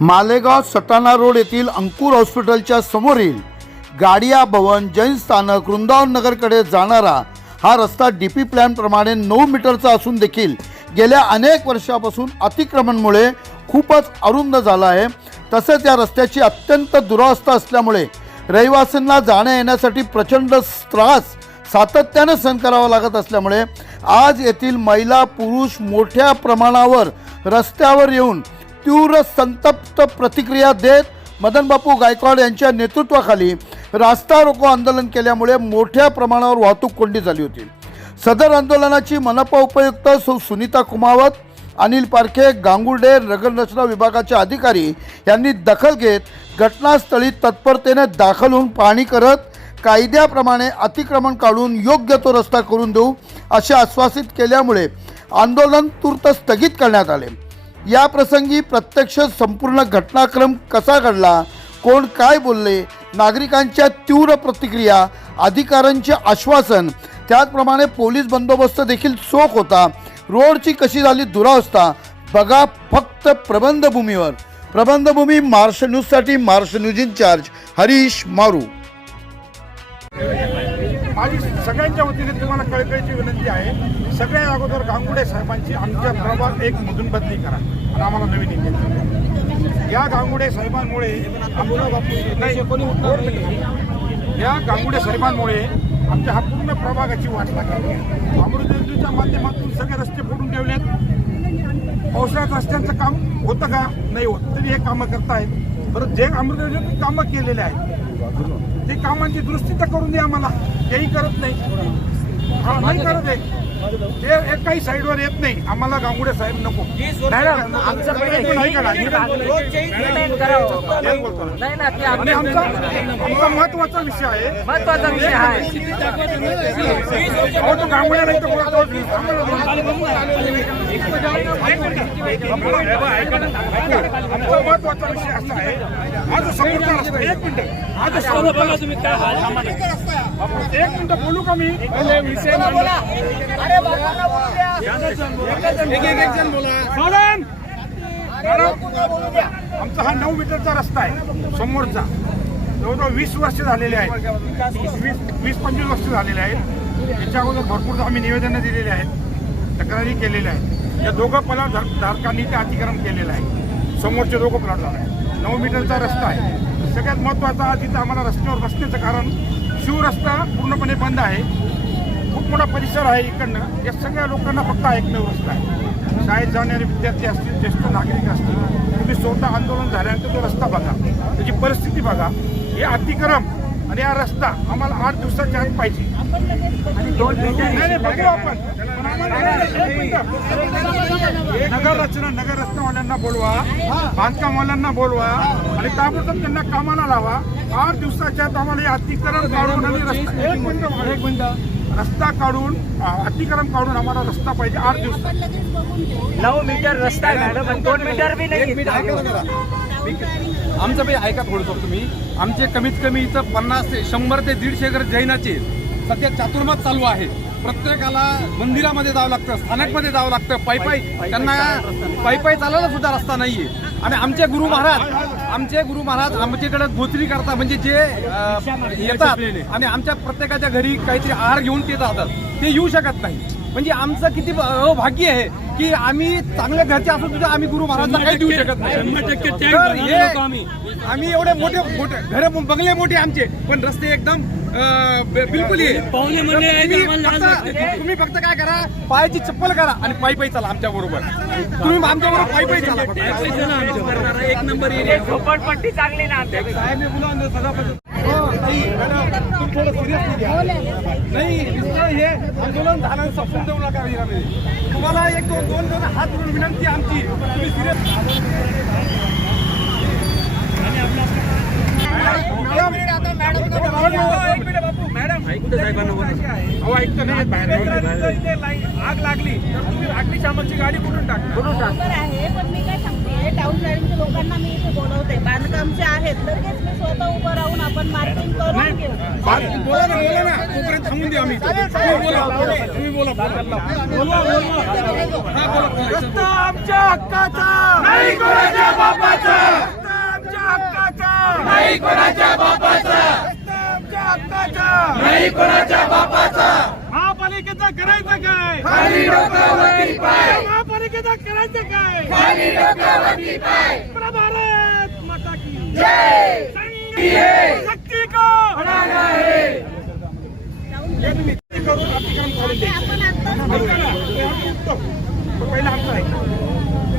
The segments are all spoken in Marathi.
मालेगाव सटाणा रोड येथील अंकुर हॉस्पिटलच्या समोरील गाडिया भवन जैन स्थानक वृंदावन नगरकडे जाणारा हा रस्ता डी पी प्लॅनप्रमाणे नऊ मीटरचा असून देखील गेल्या अनेक वर्षापासून अतिक्रमणमुळे खूपच अरुंद झाला आहे. तसेच या रस्त्याची अत्यंत दुरावस्था असल्यामुळे रहिवासींना जाण्या येण्यासाठी प्रचंड त्रास सातत्यानं सहन करावा लागत असल्यामुळे आज येथील महिला पुरुष मोठ्या प्रमाणावर रस्त्यावर येऊन तीव्र संतप्त प्रतिक्रिया देत मदन बापू गायकवाड यांच्या नेतृत्वाखाली रास्ता रोको आंदोलन केल्यामुळे मोठ्या प्रमाणावर वाहतूक कोंडी झाली होती. सदर आंदोलनाची मनपा उपायुक्त सौ सुनीता कुमावत अनिल पारखे गांगुर्डे नगररचना विभागाचे अधिकारी यांनी दखल घेत घटनास्थळी तत्परतेने दाखल होऊन पाहणी करत कायद्याप्रमाणे अतिक्रमण काढून योग्य तो रस्ता करून देऊ असे आश्वासित केल्यामुळे आंदोलन तूर्त स्थगित करण्यात आले. या प्रसंगी प्रत्यक्ष संपूर्ण घटनाक्रम कसा घडला कोण काय बोलले नागरिकांच्या तीव्र प्रतिक्रिया अधिकाऱ्यांचे आश्वासन त्याचप्रमाणे पोलीस बंदोबस्त देखील चोख होता. रोडची कशी झाली दुरावस्था बघा फक्त प्रबंधभूमीवर. प्रबंधभूमी महाराष्ट्र न्यूजसाठी महाराष्ट्र न्यूज इन्चार्ज हरीश मारू. माझी सगळ्यांच्या वतीने तुम्हाला कळकळीची विनंती आहे. सगळ्या अगोदर गांगुडे साहेबांची आमच्या प्रभाग एक मधून बदली करा. आणि आम्हाला नवीन इंजिन या गांगुडे साहेबांमुळे नाही या गांगुडे साहेबांमुळे आमच्या हा पूर्ण प्रभागाची वाट लागली अमृतच्या माध्यमातून सगळे रस्ते फोडून ठेवलेत. पावसाळ्यात रस्त्यांचं काम होतं का? नाही होत. तरी हे कामं करतायत. परत जे अमृत कामं केलेले आहेत ते कामांची दुरुस्ती तर करून द्या आम्हाला. तेही करत नाही. हा, नाही करत आहे. ते एक काही साईडवर येत नाही. आम्हाला गांगुडे साहेब नको. आणि आमचं आमचा महत्त्वाचा विषय आहे. महत्त्वाचा विषय आहे. तो गांगुड्या नाही आमचा महत्त्वाचा विषय असा आहे. हा जो समोरचा रस्ता एक मिनिट. हा जो समोरचा तुम्ही एक मिनिट बोलू का मी! मॅडम, आमचा हा नऊ मीटरचा रस्ता आहे समोरचा. जवळजवळ वीस वर्ष झालेले आहेत. वीस वीस पंचवीस वर्ष झालेले आहेत. याच्या अगोदर भरपूर आम्ही निवेदनं दिलेली आहेत. तक्रारी केलेल्या आहेत. या दोघं धार- धारकांनी ते अतिक्रमण केलेलं आहे. समोरचे दोघं प्लॉट आहे नऊ मीटरचा रस्ता आहे. सगळ्यात महत्त्वाचा इथं आम्हाला रस्त्यावर बसण्याचं कारण शिव रस्ता पूर्णपणे बंद आहे. खूप मोठा परिसर आहे इकडनं. या सगळ्या लोकांना फक्त ऐकणं व्यवस्था रस्ता आहे. शाळेत जाणारे विद्यार्थी असतील ज्येष्ठ नागरिक असतील तुम्ही स्वतः आंदोलन झाल्यानंतर तो रस्ता बघा. त्याची परिस्थिती बघा. हे अतिक्रम आणि हा रस्ता आम्हाला आठ दिवसाच्या आत पाहिजे. नाही, नाही, बघू आपण. पण आम्हाला एक मिनिटं. नगर रचना नगर रचनावाल्यांना बोलवा बांधकामवाल्यांना बोलवा आणि ताबडतोब त्यांना कामाला लावा. आठ दिवसाच्या आत आम्हाला हे अतिक्रम काढून आणि रस्ता एक मिनिट एक मिनिट रस्ता काढून अतिक्रम काढून आम्हाला रस्ता पाहिजे आठ दिवस. नऊ मीटर रस्ता आहे मॅडम आणि दोन मीटर बी नाही. आमचं बी ऐका थोडंसं तुम्ही. आमचे कमीत कमी इथं पन्नास ते शंभर ते दीडशे घर जैनाचे सध्या चातुर्मास चालू आहे. प्रत्येकाला मंदिरामध्ये जावं लागतं स्थानकमध्ये जावं लागतं. पायपाई त्यांना पायपाई चालायला सुद्धा रस्ता नाहीये. आणि आमचे गुरु महाराज आमचे गुरु महाराज आमच्याकडे गोचरी करतात. म्हणजे जे येतात आणि आमच्या प्रत्येकाच्या घरी काहीतरी आहार घेऊन ते जातात. ते येऊ शकत नाही. म्हणजे आमचं किती भाग्य आहे की आम्ही चांगल्या घरचे असून सुद्धा आम्ही गुरु महाराजांना काही देऊ शकत नाही. तर हे आम्ही. एवढे मोठे मोठे घर बंगले मोठे आमचे पण रस्ते एकदम बिलकुल हे. तुम्ही फक्त- तुम्ही फक्त काय करा पायाची चप्पल करा आणि पायी पायी चला आमच्या बरोबर. तुम्ही आमच्या बरोबर पायी पायी चला. एक नंबर झोपडपट्टी चांगली ना नाही थोडं आमच्या नाही नुसतं हे आंदोलन झालं सपून देऊ नका विरामध्ये. तुम्हाला एक दोन दोन दोन हात म्हणून विनंती आमची. तुम्ही सिरियस आग लागली तर तुम्ही अग्निशामकची गाडी कुठून टाकणार बरोबर आहे पण मी काय सांगते टाऊन टाउन प्लॅनिंगच्या लोकांना मी इथे बोलवते. बांधकामचे आहेत तर मी उभं राहून आपण मार्किंग करून घेऊ बात- बोला ना बोला ना. तोपर्यंत थांबून द्या आम्ही. तुम्ही बोला तुम्ही बोला बोला. हा बोला रस्ता आमच्या हक्काचा. नाही कोणाच्या बापाचा. रस्ता आमच्या हक्काचा. नाही कोणाच्या बापाचा. रस्ता आमच्या हक्काचा. नाही कोणाच्या बापाचा. महापालिकेचा करायचं काय? खाली डोकावरती पाय. महापालिकेचा करायचं काय? खाली डोकावरती पाय. भारत माता की. जय! शक्ती को? है। करून अतिक्रम करून द्यायचं. पहिला आमचा आहे.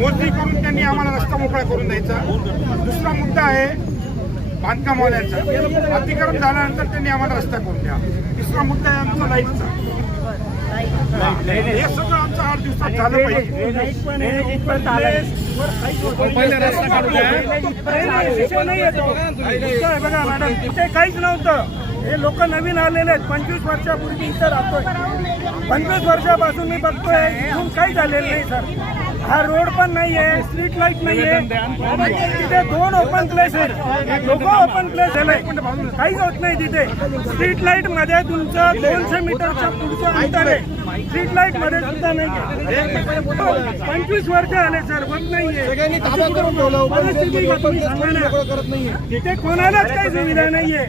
मोजणी करून त्यांनी आम्हाला रस्ता मोकळा करून द्यायचा. दुसरा मुद्दा आहे बांधकामवाल्यांचा अतिक्रमण झाल्यानंतर त्यांनी आम्हाला रस्ता करून द्या. तिसरा मुद्दा आहे आमचा लाईटचा हे सगळं आमचं आठ दिवसात झालं पाहिजे. नाही. बघा मॅडम इथे काहीच नव्हतं. हे लोक नवीन आलेले आहेत. पंचवीस वर्षापूर्वी इथं राहतोय. पंचवीस वर्षापासून मी बघतोय इथून काही झालेलं नाही सर. हा रोड पण नाहीये स्ट्रीट लाइट नाहीये. तिथे दोन ओपन प्लेस आहेत. लोक ओपन प्लेस झाले. काहीच होत नाही तिथे. स्ट्रीट लाइटमध्ये तुमचं दोनशे मीटरच्या पुढचं अंतर आहे. स्ट्रीट लाइटमध्ये सुद्धा नाही पंचवीस वर्ष आले सर होत नाहीये. परिस्थिती तिथे कोणालाच काही सुविधा नाहीये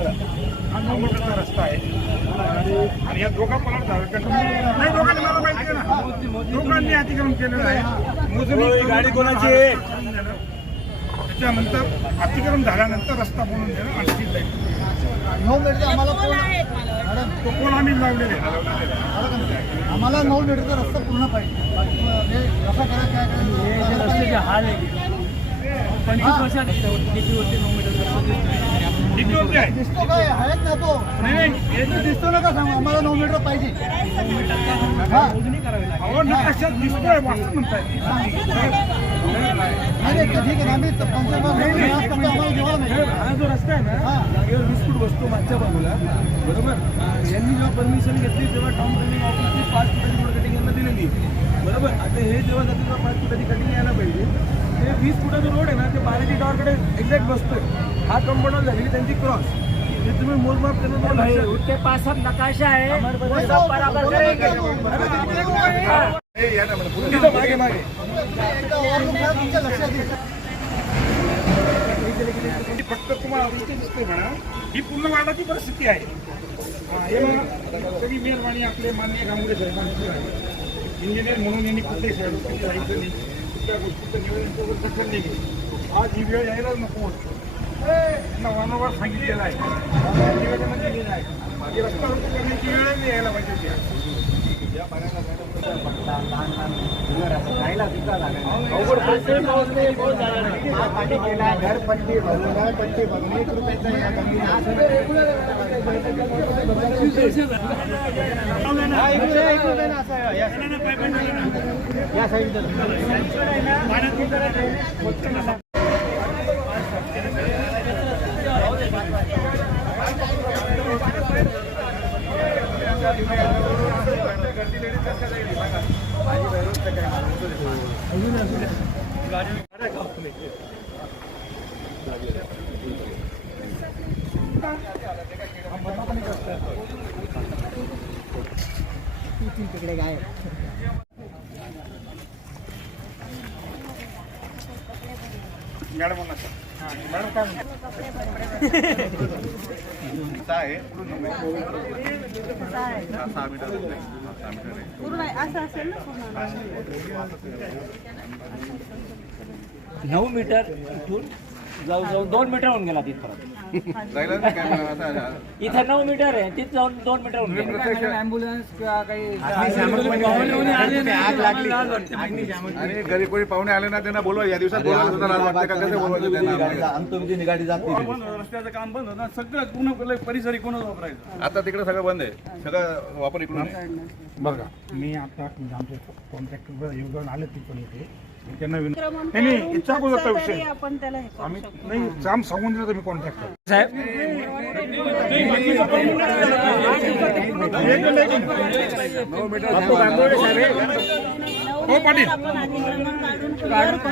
हा रस्ता आहे आणि या दोघा पलट झाला नाही दोघांनी मला माहिती आहे ना. दोघांनी अतिक्रमण केलेलं आहे. गाडी कोणाची त्याच्यानंतर अतिक्रमण झाल्यानंतर रस्ता बनवून देणं आणखी जाईल. नऊ मीटर आम्हाला कोण. तो कोण आम्ही लावलेले आहे. आम्हाला नऊ मीटरचा रस्ता पूर्ण पाहिजे. बाकी मग हे कसा करायचा काय करायचं? किती दिसतो काय आहेत ना तो नाही दिसतो ना का सांग आम्हाला नऊ मीटर पाहिजे हा अहो नकाशात दिसतोय वाचून म्हणताय नाही ठीक आहे आम्ही हा जो रस्ता आहे ना जागेवर वीस फूट बसतो मागच्या बाजूला बरोबर यांनी जेव्हा परमिशन घेतली तेव्हा टाउन प्लॅनिंग ऑफिसची पाच फुटाची रोड कटिंग यांना दिलेली बरोबर आता हे जेव्हा जाते तेव्हा पाच फुटाची कटिंग यायला पाहिजे ते वीस फुटाचं रोड आहे ना ते बाराची डॉरकडे एक्झॅक्ट बसतोय. हा कंपाऊंड झालेली त्यांची क्रॉस हे तुम्ही मोजमाप मला भाई, पास सब नकाशा है वो सब बराबर करेंगे. लक्षात येईल ही. फक्त तुम्हाला इथे दिसते म्हणा. ही पूर्ण वार्डाची परिस्थिती आहे. हा, हे मग सगळी मेहरबानी आपले मान्य गांगुडे साहेबांची आहे. इंजिनियर म्हणून यांनी कुठले साहेब कुठल्या गोष्टीचं निवेदन वगैरे दखल नाही घेतली आज ही वेळ यायलाच नको होतं वारंवार सांगितलेलं आहे. निवेदन दिलेलं आहे रस्ता करण्याची यायला पाहिजे होती. आज. मॅडम हां तिकडे काय मॅडम काय आहे. असं असेल ना पूर्ण नऊ मीटर इथून जाऊ जाऊ दोन मीटर होऊन गेला तिथपर्यंत इथं नऊ मीटर आहे तिथं जाऊन दोन मीटर होऊन गेला ॲम्ब्युलन्स किंवा काही आणि घरी कोणी पाहुणे आले ना त्यांना बोलवा या दिवसात बोलायला सुद्धा लाज वाटते का कसं बोलवायचं त्यांना बंद होतं, रस्त्याचं काम बंद होतं सगळं पूर्ण परिसर इकडूनच वापरायचं आता तिकडे सगळं बंद आहे सगळं वापर इकडून. बघा मी आता म्हणजे आमचे कॉन्ट्रॅक्टर येऊन आले तिकडे इथे मी त्यांना विन- अतिक्रमण नाही नाही याच्या अगोदरचा पुढचं विषय. आपण त्याला हे करू आम्ही शकतो. नाही जाम सांगून दिलं तुम्ही कॉन्ट्रॅक्टर साहेब. हो, पाटील. शकतो.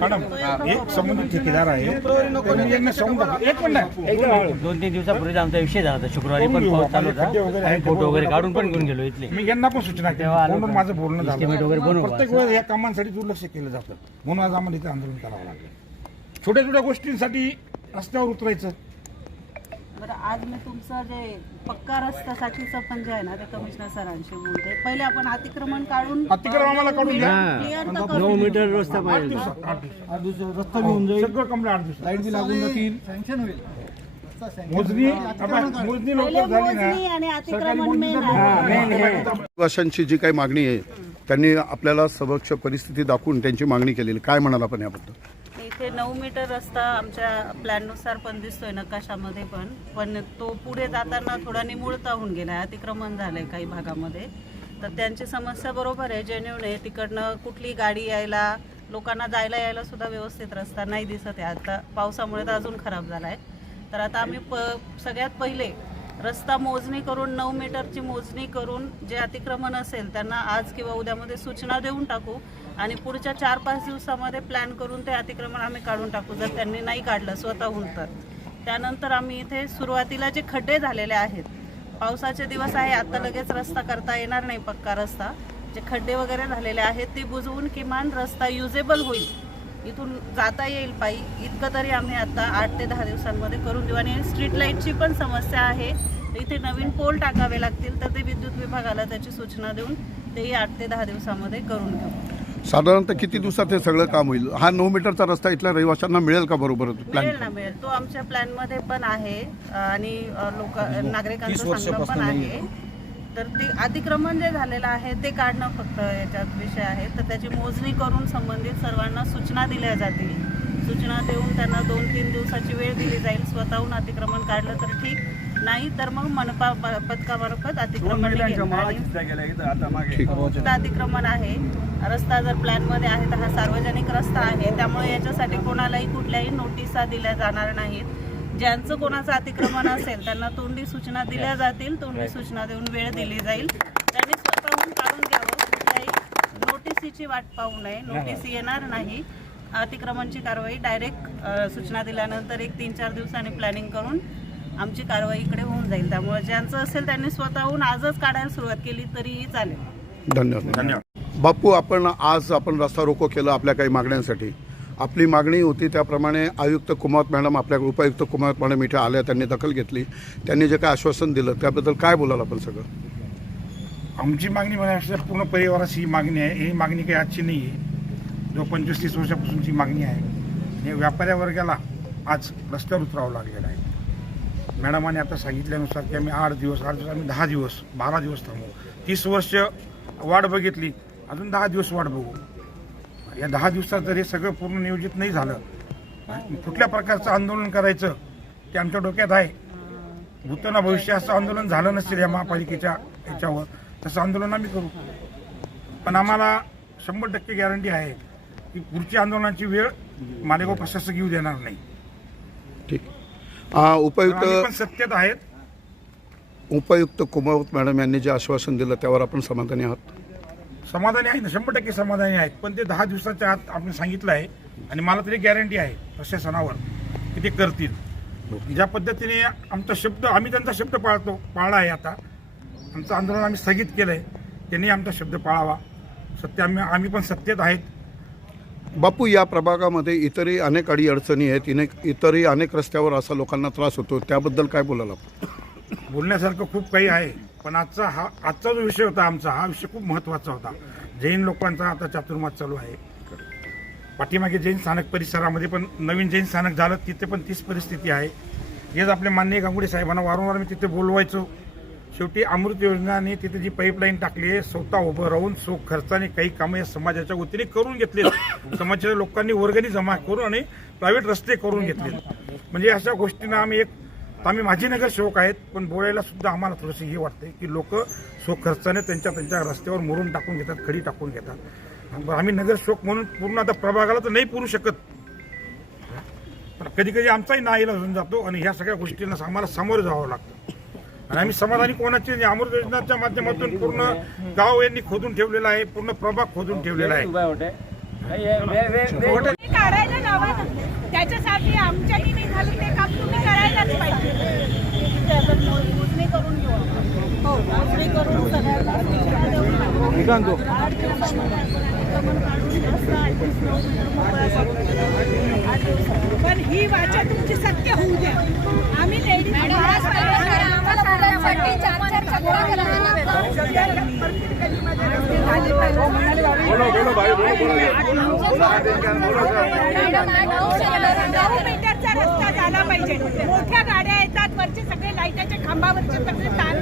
मॅडम एक संबंधित ठेकेदार आहे त्यांनी यांना सांगून टाकलं. एक मिनिट दोन तीन दिवसापूर्वी आमचा विषय झाला होता शुक्रवारी पण पाऊस. चालू होता आम्ही फोटो वगैरे. काढून पण घेऊन गेलो इथले मी यांना पण सूचना केली फोनवर का? माझं बोलणं Estimate वगैरे झालं बनवू प्रत्येक. वेळेस या कामांसाठी दुर्लक्ष केलं जातं म्हणून आज आम्हाला इथे आंदोलन करावं लागलं छोट्या छोट्या गोष्टींसाठी रस्त्यावर उतरायचं बरं आज मी तुमचं जे पक्का रस्त्यासाठीचं पण जे आहे ना ते कमिशनर सरांशी बोलते. पहिले आपण अतिक्रमण काढून अतिक्रमण आम्हाला काढून द्या. क्लिअर तर करू मीटर रस्ता आठ दिवसात आठ दिवसात. रस्ता घेऊन जाईल. सगळं कंप्लीट आठ दिवसात. लाइट बी लागून जातील. मोजणी आता मोजणी पहिले लवकर झाली मोजणी ना आणि अतिक्रमण मेन आहे. आदिवाशांची जी काही मागणी आहे त्यांनी आपल्याला समक्ष परिस्थिती दाखवून त्यांची मागणी केलेली. काय म्हणाल आपण याबद्दल? इथे नऊ मीटर रस्ता आमच्या प्लॅननुसार पण दिसतोय नकाशामध्ये पण. पण तो पुढे जाताना थोडा निमुळता होऊन गेलाय अतिक्रमण झालंय काही भागामध्ये. तर त्यांची समस्या बरोबर आहे जेन्युन आहे. तिकडनं कुठली गाडी यायला लोकांना जायला यायला सुद्धा व्यवस्थित रस्ता नाही दिसत आहे. आता पावसामुळे तर अजून खराब झालाय. तर आता आम्ही प सगळ्यात पहिले रस्ता मोजणी करून नऊ मीटरची मोजणी करून जे अतिक्रमण असेल त्यांना आज किंवा उद्यामध्ये सूचना देऊन टाकू. आणि पुढच्या चार पाच दिवसामध्ये प्लॅन करून ते अतिक्रमण आम्ही काढून टाकू. जर त्यांनी नाही काढलं स्वतःहून तर. त्यानंतर आम्ही इथे सुरुवातीला जे खड्डे झालेले आहेत पावसाचे दिवस आहे आता लगेच रस्ता करता येणार नाही पक्का रस्ता. जे खड्डे वगैरे झालेले आहेत ते बुजवून किमान रस्ता युजेबल होईल. इथून जाता येईल पायी. इतकं तरी आम्ही आता आठ ते दहा दिवसांमध्ये करून देऊ. आणि स्ट्रीट लाईटची पण समस्या आहे. इथे नवीन पोल टाकावे लागतील तर ते विद्युत विभागाला त्याची सूचना देऊन तेही आठ ते दहा दिवसामध्ये करून घेऊ. साधारणतः किती दिवसात हे सगळं काम होईल? हा नऊ मीटरचा रस्ता इथल्या रहिवाशांना मिळेल का बरोबर प्लॅन मिळेल ना मिळेल. तो आमच्या प्लॅनमध्ये पण आहे. आणि लोक नागरिकांचं सांगणं पण आहे. तर ते अतिक्रमण जे झालेलं आहे ते काढणं फक्त याच्यात विषय आहे. तर त्याची मोजणी करून संबंधित सर्वांना सूचना दिल्या जातील. सूचना देऊन त्यांना दोन तीन दिवसाची वेळ दिली जाईल. स्वतःहून अतिक्रमण काढलं तर ठीक. नाही तर मग मनपा पथकामार्फत अतिक्रमण अतिक्रमण आहे. रस्ता जर प्लॅनमध्ये आहे तर हा सार्वजनिक रस्ता आहे. त्यामुळे याच्यासाठी कोणालाही कुठल्याही नोटिसा दिल्या जाणार नाहीत. ज्यांचं कोणाचं अतिक्रमण असेल त्यांना तोंडी सूचना दिल्या जातील. तोंडी सूचना देऊन वेळ दिली जाईल. त्यांनी स्वतःहून काढून घ्यावं. कुठल्याही नोटिसीची वाट पाहू नये. नोटीस येणार नाही. अतिक्रमणची कारवाई डायरेक्ट सूचना दिल्यानंतर एक तीन चार दिवसांनी प्लॅनिंग करून आमची कारवाई इकडे होऊन जाईल. त्यामुळे ज्यांचं असेल त्यांनी स्वतःहून आजच काढायला सुरुवात केली तरीही चालेल. धन्यवाद. धन्यवाद. बापू आपण आज आपण रस्ता रोको केलं आपल्या काही मागण्यांसाठी. आपली मागणी होती त्याप्रमाणे आयुक्त कुमावत मॅडम आपल्या उपायुक्त कुमावत मॅडम इथे आल्या त्यांनी दखल घेतली. त्यांनी जे काय आश्वासन दिलं त्याबद्दल काय बोलाल आपण सगळं? आमची मागणी म्हणापेक्षा पूर्ण परिवाराची ही मागणी आहे. ही मागणी काही आजची नाही आहे जो पंचवीस तीस वर्षापासूनची मागणी आहे. हे व्यापाऱ्या वर्गाला आज रस्त्यावर उतरावं लागलेलं आहे. मॅडमाने आता सांगितल्यानुसार की आम्ही आठ दिवस आठ दिवस आम्ही दहा दिवस बारा दिवस थांबू. तीस वर्ष वाट बघितली अजून दहा दिवस वाट बघू. या दहा दिवसात जर हे सगळं पूर्ण नियोजित नाही झालं कुठल्या प्रकारचं आंदोलन करायचं ते आमच्या डोक्यात आहे. भूताना भविष्य असं आंदोलन झालं नसेल या महापालिकेच्या याच्यावर तसं आंदोलन आम्ही करू. पण आम्हाला शंभर टक्के गॅरंटी आहे की पुढची आंदोलनाची वेळ मालेगाव प्रशासक येऊ देणार नाही. आ, आम्ही उपायुक्त पण सत्तेत आहेत. उपायुक्त कुमावत मॅडम यांनी जे आश्वासन दिलं त्यावर आपण समाधानी आहात. समाधानी आहे ना शंभर टक्के समाधानी आहेत. पण ते दहा दिवसाच्या आत आपण सांगितलं आहे आणि मला तरी गॅरंटी आहे प्रशासनावर की ते करतील. ज्या पद्धतीने आमचा शब्द आम्ही त्यांचा शब्द पाळतो पाळला आहे आता. आमचं आंदोलन आम्ही स्थगित केलं आहे त्यांनी आमचा शब्द पाळावा. सत्य आम्ही आम्ही पण सत्तेत आहेत. बापू या प्रभागामध्ये इतरही अनेक अडी अडचणी आहेत. इने इतरही अनेक रस्त्यावर असा लोकांना त्रास होतो. त्याबद्दल काय बोलाल आपण? बोलण्यासारखं खूप काही आहे पण आजचा हा आजचा जो विषय होता आमचा हा विषय खूप महत्त्वाचा होता. जैन लोकांचा आता चातुर्मास चालू आहे. पाठीमागे जैन स्थानक परिसरामध्ये पण नवीन जैन स्थानक झालं तिथे पण तीच परिस्थिती आहे. हेच आपले माननीय गांगुडे साहेबांना वारंवार मी तिथे बोलवायचो. शेवटी अमृत योजनाने तिथे जी पाईपलाईन टाकली आहे स्वतः उभं राहून सो खर्चाने काही कामं या समाजाच्या वतीने करून घेतले समाजाच्या लोकांनी वर्गणी जमा करून आणि प्रायव्हेट रस्ते करून घेतले म्हणजे अशा गोष्टींना आम्ही एक आम्ही माझी नगर सेवक आहेत पण बोलायला सुद्धा आम्हाला थोडंसं हे वाटतंय की लोक खर्चाने त्यांच्या त्यांच्या रस्त्यावर मुरुम टाकून घेतात खडी टाकून घेतात. आम्ही नगरसेवक म्हणून पूर्ण आता प्रभागाला तर नाही पुरू शकत. पण कधी कधी आमचाही नाईलाज होऊन जातो आणि ह्या सगळ्या गोष्टींना आम्हाला सामोरं जावं लागतं. आणि आम्ही समाधानी कोणाचे नाही. अमृत योजनाच्या माध्यमातून पूर्ण गाव यांनी खोदून ठेवलेला आहे पूर्ण प्रभाग खोदून ठेवलेला आहे काढायला लावा ना. त्याच्यासाठी आमच्यानी नाही झालं ते काम तुम्ही करायलाच पाहिजे मोजणी करून घेऊ आपण. हो मोजणी करून सगळ्यांना सूचना देऊन टाकू. आठ दिवसामध्ये अतिक्रमण काढून रस्ता अडतीस किलोमीटर मोकळा करून आठ दिवसात पण ही वाचा तुमची सत्य होऊ द्या आम्ही लेडीज मीटरचा रस्ता झाला पाहिजे. मोठ्या गाड्या येतात वरचे सगळे लाईटाच्या खांबावरचे सगळे तार.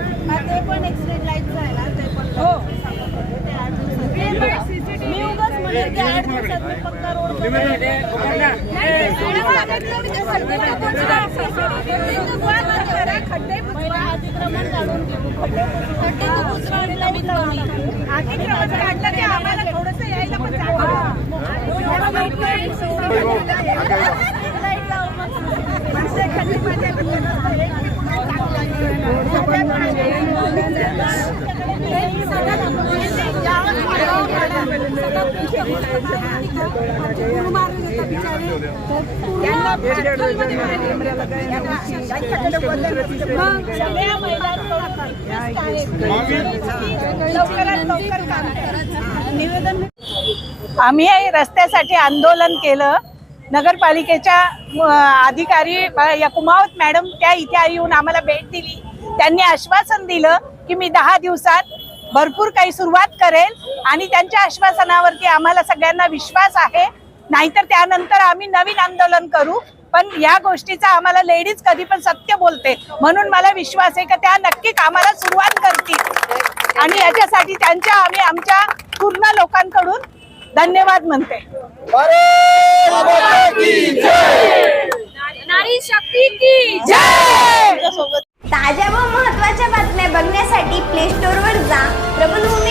ते पण एक्सिडेंट लाइट ना ते पण. हो. ते आठ दिवसात मी उगाच म्हणेन की आठ दिवसात मी पक्का रोड खड्डे अतिक्रमण काढून घेऊ खड्डे नवीन अतिक्रमण काढलं की आम्हाला थोडंसं यायला पण महिलांकडून request आहे. लवकरात लवकर काम करा. निवेदन आम्ही रस्त्यासाठी आंदोलन केलं. नगरपालिकेच्या अधिकारी या कुमावत मॅडम त्या इथे येऊन आम्हाला भेट दिली. त्यांनी आश्वासन दिलं की मी दहा दिवसात भरपूर काही सुरुवात करेल. आणि त्यांच्या आश्वासनावरती आम्हाला सगळ्यांना विश्वास आहे. नाहीतर त्यानंतर आम्ही नवीन आंदोलन करू. पण या गोष्टीचा आम्हाला लेडीज कधी पण सत्य बोलते. म्हणून मला विश्वास आहे की त्या नक्की कामाला सुरुवात करतील. आणि याच्यासाठी त्यांच्या आम्ही आमच्या पूर्ण लोकांकडून धन्यवाद म्हणते. नारी शक्ती की ताज्या व महत्त्वाच्या बातम्या बघण्यासाठी प्ले स्टोअर वर जा. प्रबलभूमी